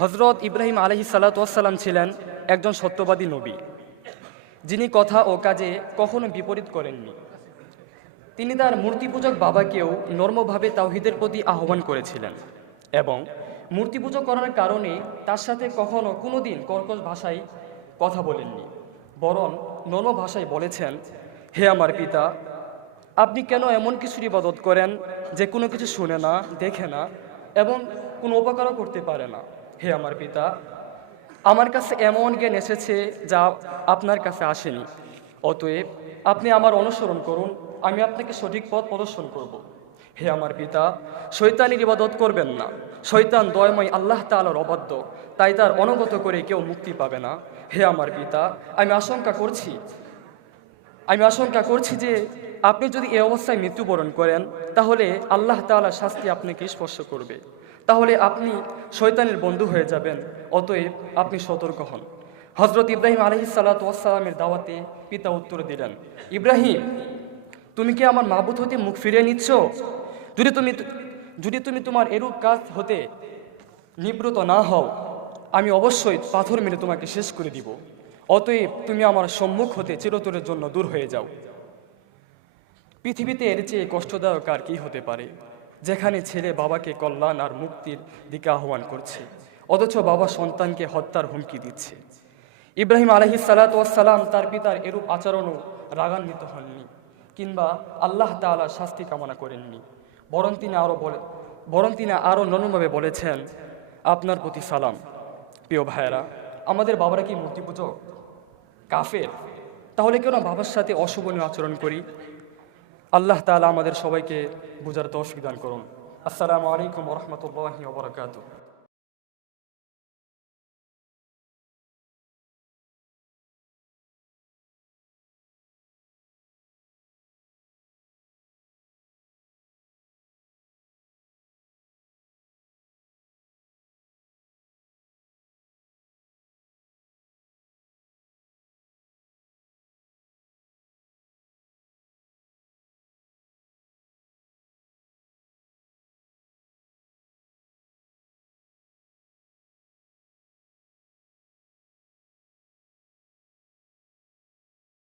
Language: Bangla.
হযরত ইব্রাহিম আলাইহিসসালাতু ওয়াসসালাম ছিলেন একজন সত্যবাদী নবী, যিনি কথা ও কাজে কখনো বিপরীত করেননি। তিনি তার মূর্তিপূজক বাবাকেও নর্মভাবে তাওহীদের প্রতি আহ্বান করেছিলেন এবং মূর্তিপূজা করার কারণে তার সাথে কখনো কোনোদিন কর্কশ ভাষায় কথা বলেননি, বরং নর্ম ভাষায় বলেছেন, হে আমার পিতা, আপনি কেন এমন কিছুর ইবাদত করেন যে কোনো কিছু শুনে না, দেখে না এবং কোনো উপকারও করতে পারে না? হে আমার পিতা, আমার কাছে এমন জ্ঞান এসেছে যা আপনার কাছে আসেনি। অতএব আপনি আমার অনুসরণ করুন, আমি আপনাকে সঠিক পথ প্রদর্শন করব। হে আমার পিতা, শয়তানের ইবাদত করবেন না। শয়তান দয়াময় আল্লাহ তাআলার অবাধ্য, তাই তার অনুগত করে কেউ মুক্তি পাবে না। হে আমার পিতা, আমি আশঙ্কা করছি যে আপনি যদি এই অবস্থায় মৃত্যুবরণ করেন, তাহলে আল্লাহ তাআলার শাস্তি আপনাকে স্পর্শ করবে। তাহলে আপনি শয়তানের বন্ধু হয়ে যাবেন। অতএব আপনি সতর্ক হন। হযরত ইব্রাহিম আলাইহিসসালাতু ওয়াসসালামের দাওয়াতে পিতা উত্তর দিলেন, ইব্রাহিম, তুমি কি আমার মাবুদ হতে মুখ ফিরিয়ে নিচ্ছ? যদি তুমি তোমার এরূপ কাজ হতে নিবৃত না হও, আমি অবশ্যই পাথর মেরে তোমাকে শেষ করে দিব। অতএব তুমি আমার সম্মুখ হতে চিরতরের জন্য দূর হয়ে যাও। পৃথিবীতে এর চেয়ে কষ্টদায়ক আর কি হতে পারে, যেখানে ছেলে বাবাকে কল্যাণ আর মুক্তির দিকে আহ্বান করছে, অথচ বাবা সন্তানকে হত্যার হুমকি দিচ্ছে। ইব্রাহিম আলাইহিসসালাতু ওয়াসসালাম তার পিতার এরূপ আচরণও রাগান্বিত হননি কিংবা আল্লাহ তাআলার শাস্তি কামনা করেননি, বরং তিনি আরও নরমভাবে বলেছেন, আপনার প্রতি সালাম। প্রিয় ভাইয়েরা, আমাদের বাবারা কি মূর্তি পূজক, কাফের? তাহলে কেন বাবার সাথে অশোভনীয় আচরণ করি? আল্লাহ তাআলা আমাদের সবাইকে বুঝার তৌফিক দান করুন। আসসালামু আলাইকুম ওয়া রাহমাতুল্লাহি ওয়া বারাকাতুহু।